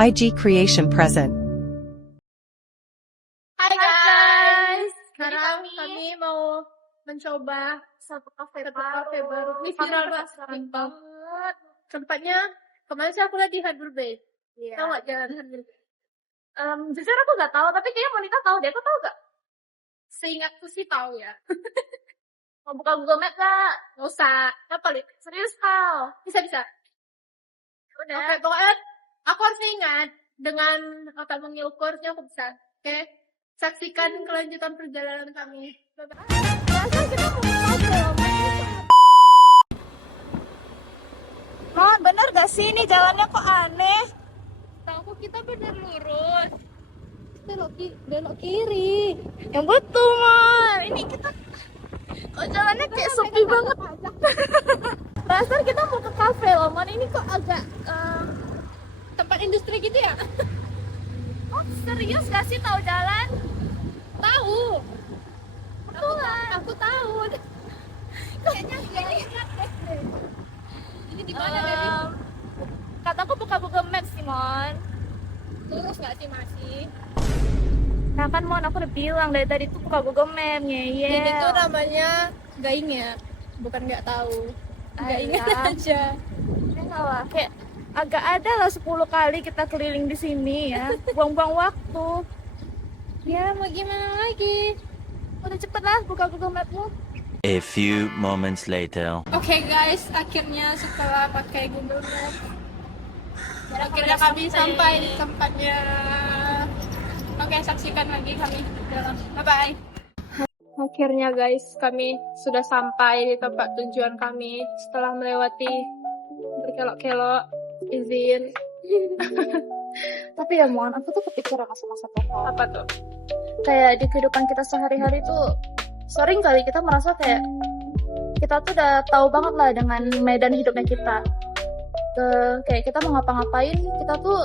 IG Creation present. Hai guys, Sekarang kami mau mencoba satu kafe baru. Ini Viral viral banget. Tempatnya kemarin sih aku lihat di Harbour Bay. Iya. Tahu nggak jalan Harbour Bay? Jujur aku nggak tahu, tapi kayaknya Monica tahu deh. Aku tahu nggak? Seingatku sih tahu ya. Mau buka Google Maps nggak? Nggak usah. Apa Lid? Serius kau? Bisa. Udah. Oke, pokoknya aku harus ingat dengan otak mengukurnya aku bisa. Oke, saksikan kelanjutan perjalanan kami. Bye-bye. Rasa kita mau ke kafe loh. Mon, bener gak sih ini jalannya kok aneh? Tahu kita bener lurus. Belok kiri. Yang betul, Mon. Ini kita kok jalannya kayak sepi banget. Perasaan kita mau ke kafe loh, Mon. Ini kok agak Tempat industri gitu ya? oh, serius gak sih tahu jalan? Tahu. Betulan. Aku tahu. Kayaknya ingat deh. Ini di mana, Baby? Kataku buka Google Maps sih, Mon. Lurus nggak sih masih? Nah kan, Mon, aku udah bilang dari tadi tuh buka Google Maps, ngeyel. Ini tuh namanya nggak ingat, bukan nggak tahu. Nggak Ah, ingat iya. aja. Enggak lah, kayak agak ada lah 10 kali kita keliling di sini ya. Buang-buang waktu. Ya mau gimana lagi? Udah cepet lah buka Google Maps-mu. A few moments later. Oke guys, akhirnya setelah pakai Google Maps, akhirnya kami sampai di tempatnya. Oke, saksikan lagi kami dalam. Bye bye. Akhirnya guys, kami sudah sampai di tempat tujuan kami setelah melewati berkelok-kelok. Izin. Tapi ya Mon, aku tuh kepikiran sama satu hal. Apa tuh? Kayak di kehidupan kita sehari-hari tuh sering kali kita merasa kayak kita tuh udah tahu banget lah dengan medan hidupnya kita. Kayak kita mau ngapa-ngapain, kita tuh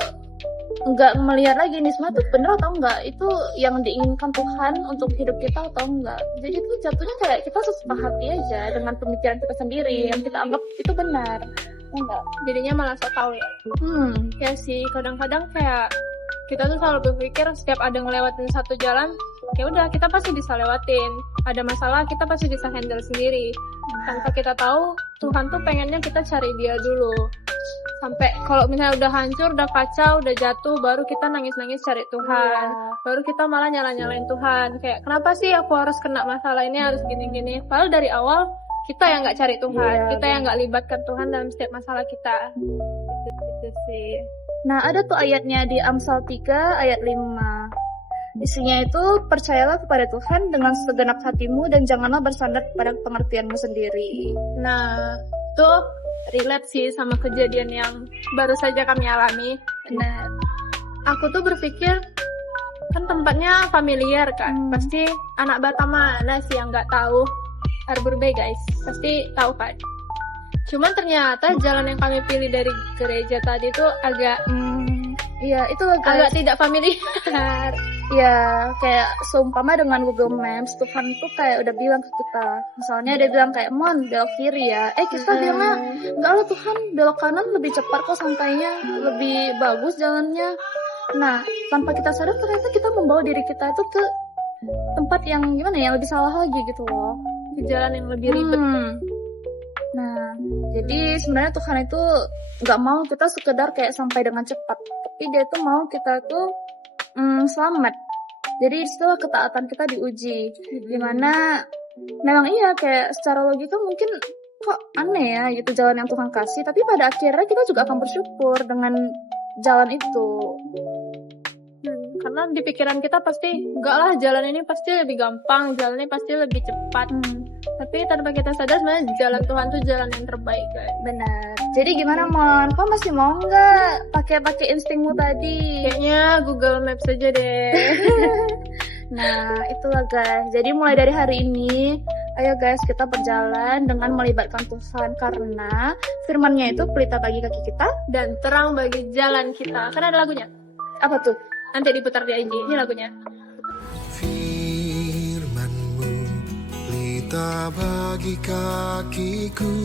nggak melihat lagi ini semua tuh bener atau enggak, itu yang diinginkan Tuhan untuk hidup kita atau enggak. Jadi tuh jatuhnya kayak kita sesuka hati aja dengan pemikiran kita sendiri yang kita anggap itu benar. Enggak. Jadinya malah so tau ya. Ya sih, kadang-kadang kayak kita tuh selalu berpikir setiap ada ngelewatin satu jalan, ya udah kita pasti bisa lewatin. Ada masalah kita pasti bisa handle sendiri. Tanpa kita tahu Tuhan tuh pengennya kita cari Dia dulu. Sampai kalau misalnya udah hancur, udah kacau, udah jatuh, baru kita nangis-nangis cari Tuhan. Baru kita malah nyala-nyalain Tuhan. Kayak kenapa sih aku harus kena masalah ini, harus gini-gini. Padahal dari awal kita yang nggak cari Tuhan, kita yang nggak libatkan Tuhan dalam setiap masalah kita. Itu sih. Nah, ada tuh ayatnya di Amsal 3 ayat 5. Isinya itu, percayalah kepada Tuhan dengan segenap hatimu dan janganlah bersandar pada pengertianmu sendiri. Nah, tuh relate sih sama kejadian yang baru saja kami alami. Benar. Aku tuh berpikir, kan tempatnya familiar kan, pasti anak Batam mana sih yang nggak tahu Harbour Bay guys, pasti tahu kan. Cuman ternyata jalan yang kami pilih dari gereja tadi tuh agak Iya, itu agak tidak familiar. ya kayak seumpama dengan Google Maps, Tuhan tuh kayak udah bilang ke kita. Misalnya dia bilang kayak, Mon, belok kiri ya. Kita bilangnya, enggak lah Tuhan, belok kanan lebih cepat kok sampainya, lebih bagus jalannya. Nah, tanpa kita sadar ternyata kita membawa diri kita itu ke tempat yang gimana ya, lebih salah lagi gitu loh. Di jalan yang lebih ribet. Nah, jadi sebenarnya Tuhan itu nggak mau kita sekedar kayak sampai dengan cepat, tapi Dia tuh mau kita tuh selamat. Jadi setelah ketaatan kita diuji, dimana memang iya kayak secara logika mungkin kok aneh ya gitu jalan yang Tuhan kasih, tapi pada akhirnya kita juga akan bersyukur dengan jalan itu. Karena di pikiran kita pasti, enggak lah jalan ini pasti lebih gampang, jalan ini pasti lebih cepat. Tapi tanpa kita sadar sebenarnya jalan Tuhan tuh jalan yang terbaik guys. Benar. Jadi gimana Mon? Kau masih mau nggak pakai instingmu tadi? Kayaknya Google Maps aja deh. Nah, itulah guys. Jadi mulai dari hari ini, ayo guys kita berjalan dengan melibatkan Tuhan, karena firman-Nya itu pelita bagi kaki kita Dan terang bagi jalan kita. Kan ada lagunya. apa tuh? Nanti diputar di IG. Ini lagunya. Firman-Mu pelita bagi kakiku,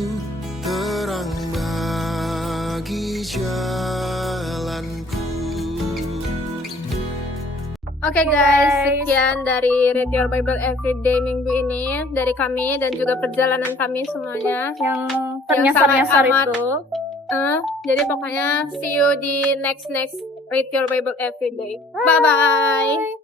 terang bagi jalanku. Oke guys, sekian dari Read Your Bible Everyday minggu ini dari kami dan juga perjalanan kami semuanya yang yang ternyasar-nyasar sangat amat. itu. Jadi pokoknya see you di next Read Your Bible Everyday. Bye bye.